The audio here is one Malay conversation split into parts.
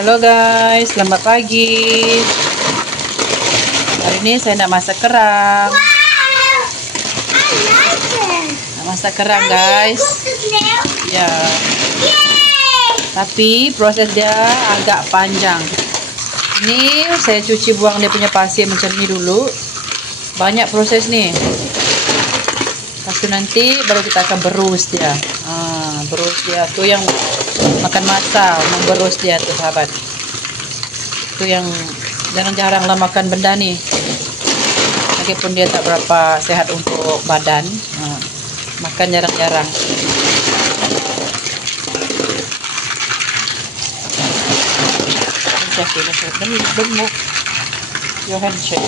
Halo guys, selamat pagi. Hari ini saya nak masak kerang. Nak masak kerang guys. Ya. Tapi proses dia agak panjang. Ini saya cuci buang dia punya pasir macam ni dulu. Banyak proses nih. Lepas tu nanti baru kita akan berus dia. Berus dia tu yang makan masa, memberus dia tu sahabat. Tu yang jarang-jarang lah makan benda ni. Meskipun dia tak berapa sehat untuk badan, makan jarang-jarang. Gemuk. Johan check.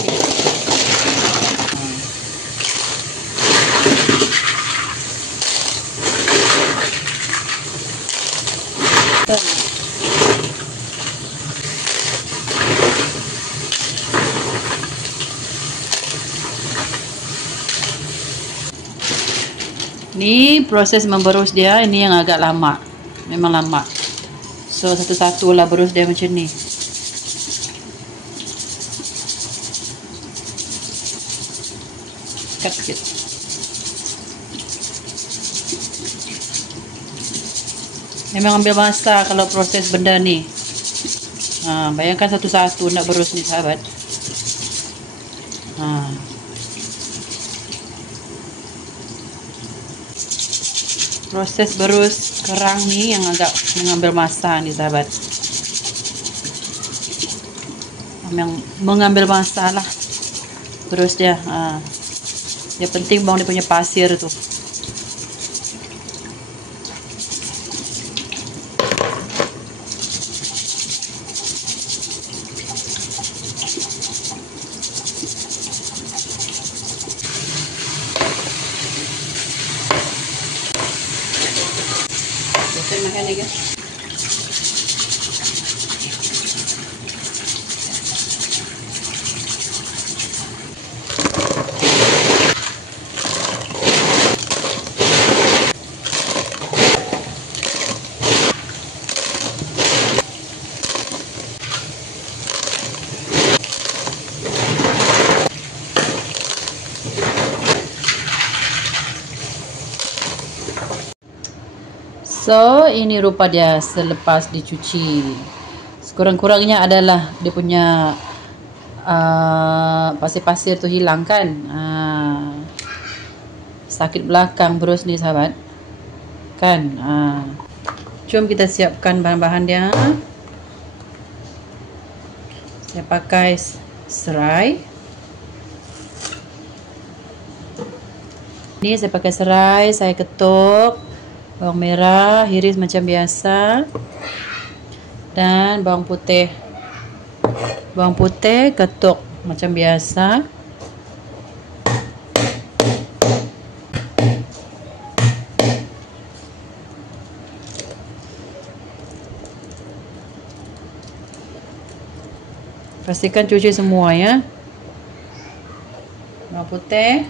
Ini proses memberus dia, ini yang agak lama. Memang lama. So satu-satu lah berus dia macam ni. Cut sikit. Memang ambil masa kalau proses benda ni. Bayangkan satu-satu nak berus ni sahabat. Proses berus kerang ni yang agak mengambil masa ni sahabat. Memang mengambil masa lah berus dia. Yang penting buang dia punya pasir tu. Makan ni guys. So, ini rupa dia selepas dicuci. Sekurang-kurangnya adalah dia punya pasir-pasir tu hilang kan. Sakit belakang berus ni sahabat. Kan. Jom kita siapkan bahan-bahan dia. Saya pakai serai. Ini saya pakai serai, saya ketuk. Bawang merah iris macam biasa dan bawang putih ketuk macam biasa. Pastikan cuci semua ya. Bawang putih.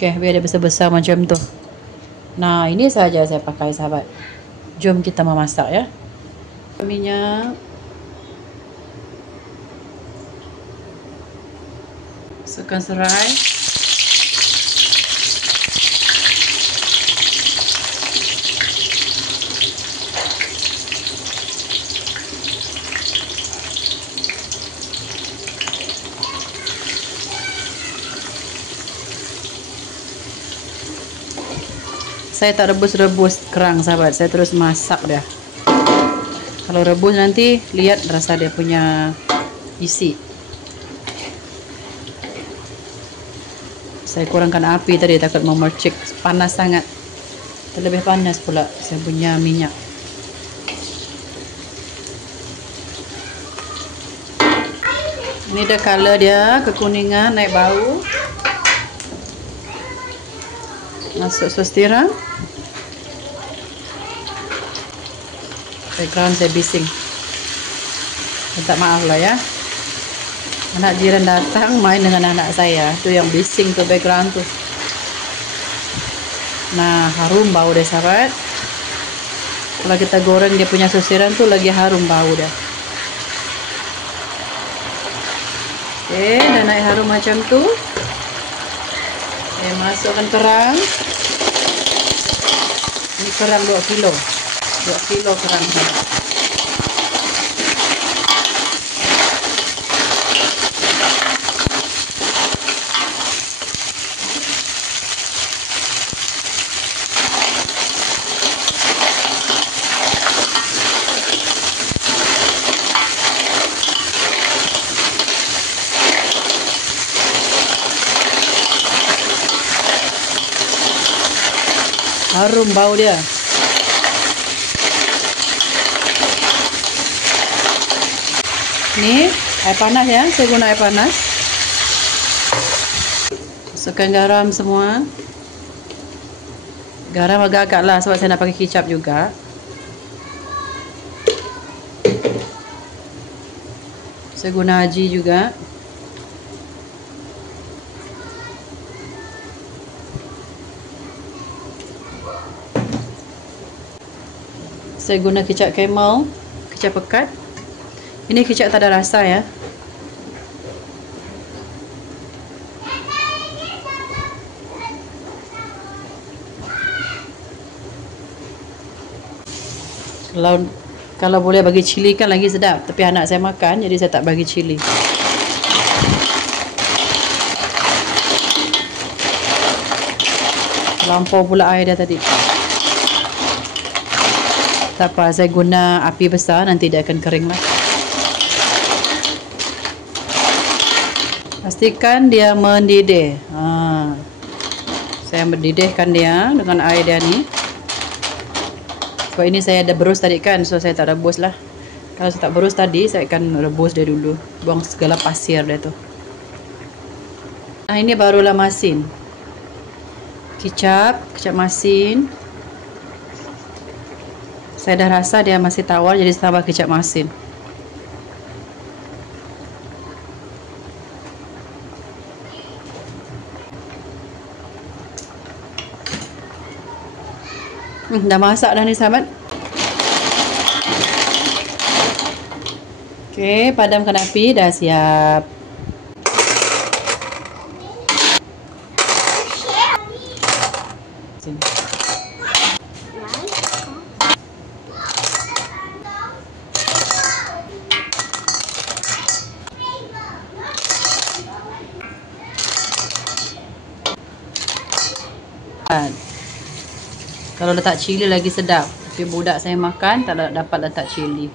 Okey, biar dia besar-besar macam tu. Nah, ini saja saya pakai sahabat. Jom kita memasak ya. Minyak. Masukkan serai. Saya tak rebus-rebus kerang sahabat, saya terus masak dia. Kalau rebus nanti lihat rasa dia punya isi. Saya kurangkan api tadi takut memercik, panas sangat. Terlebih panas pula saya punya minyak. Ini dah color dia, kekuningan, naik bau. Masuk sos tiram. Background saya bising. Minta maaf lah ya. Anak jiran datang main dengan anak saya. Itu yang bising tuh background tuh. Nah, harum bau deh sahabat. Kalau kita goreng dia punya susiran tuh lagi harum bau dah. Oke, dah naik harum macam tuh. Masukkan kerang. Ini kerang 2 kilo. 2 kilo kerang. Harum bau dia. Ini air panas ya, saya guna air panas. Masukkan garam semua. Garam agak-agak lah sebab saya nak pakai kicap juga. Saya guna haji juga. Saya guna kicap Camel, kicap pekat. Ini kicap tak ada rasa ya. Kalau boleh bagi cili kan lagi sedap, tapi anak saya makan jadi saya tak bagi cili. Lampau pula air dia tadi. Tak apa, saya guna api besar, nanti dia akan kering lah. Pastikan dia mendidih. Saya mendidihkan dia dengan air dia ni. Sebab ini saya ada berus tadi kan, so saya tak rebus lah. Kalau saya tak berus tadi, saya akan rebus dia dulu. Buang segala pasir dia tu. Nah, ini barulah masin. Kicap masin. Saya dah rasa dia masih tawar, jadi saya tambah kicap masin. Dah masak dah ni sahabat. Okey, padamkan api, dah siap. Kalau letak cili lagi sedap. Tapi budak saya makan tak dapat letak cili.